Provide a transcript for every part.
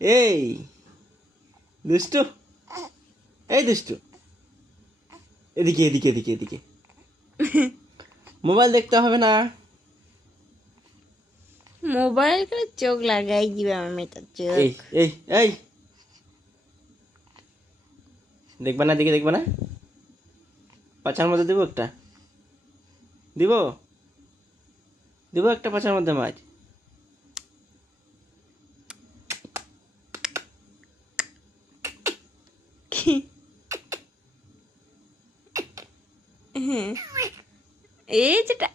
এই দুষ্টু, এই দুষ্টু, এদিকে এদিকে এদিকে এদিকে। মোবাইল দেখতে হবে না। মোবাইল করে চোখ লাগাই দিবে আমার মেয়েটার চোখ। এই এই এই দেখবা না, দিকে দেখবা না। পাছার মধ্যে দিব একটা, দিব দিব একটা পাছার মধ্যে মাছ। এই যেটা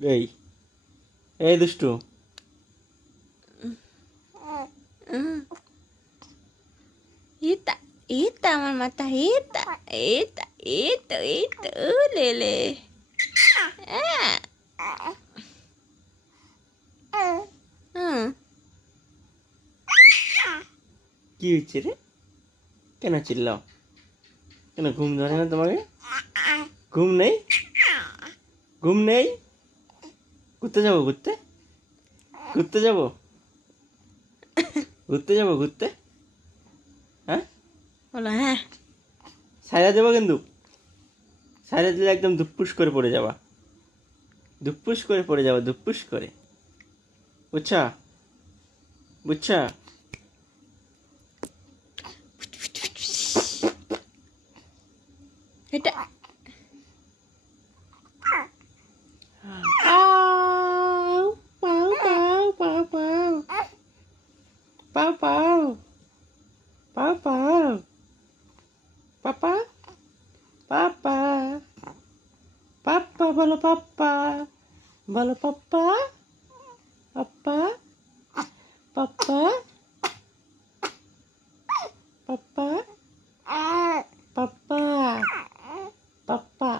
এই এই দুষ্টু, এটা এটা আমার মাথা, এটা এটা এটা এটা লেলে। কি হয়েছে রে? কেন চিল্লাও? কেন ঘুম ধরে না তোমাকে? ঘুম নেই? ঘুম নেই? ঘুরতে যাবো, ঘুরতে ঘুরতে যাবো, ঘুরতে যাবো, ঘুরতে। হ্যাঁ বলো হ্যাঁ। সাইরা দেবো কিন্তু, সাইরা দিলে একদম দুপুস করে পড়ে যাবা, দুপুস করে পড়ে যাবা, দুপুস করে। বুঝছা? বুঝছা? এটা পাও পাও পাও পাও পাও পাও পাও পাও পাপা পাপা পাপা বলো, পাপা বলো, পাপা পাপা পাপা পাপা পাপা পাপা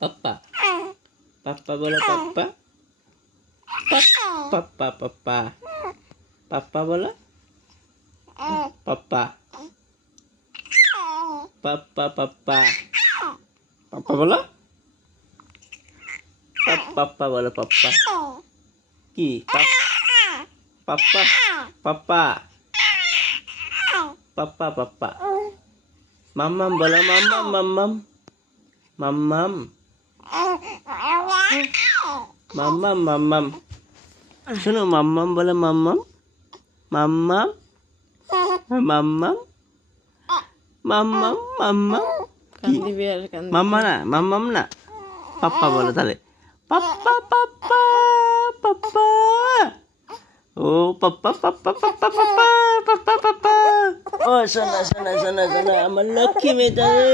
পাপা পাপা বলো, পাপা পাপা পাপা পাপা বলো, পাপা পাপা পাপা পাপা বলো, পাপা বলো, পাপা। কি পাপা পাপা পাপা পাপা মাম্মাম বলো, মাম্মাম মাম্মাম মাম্মাম মাম্মাম মাম্মাম। শোনো, মাম্মাম বলো, মাম্মাম মাম্মাম মাম্মাম মাম্মাম মাম্মাম। কি কান্দিবে আর কান্দিবে। মাম্মা না, মাম্মাম না, পাপ্পা বলো তাহলে। পাপ্পা পাপ্পা পাপ্পা। ও পাপ্পা পাপ্পা পাপ্পা পাপ্পা পাপ্পা পাপ্পা। ও শোনা শোনা শোনা শোনা, আমার লক্ষ্মী মেয়েটা রে।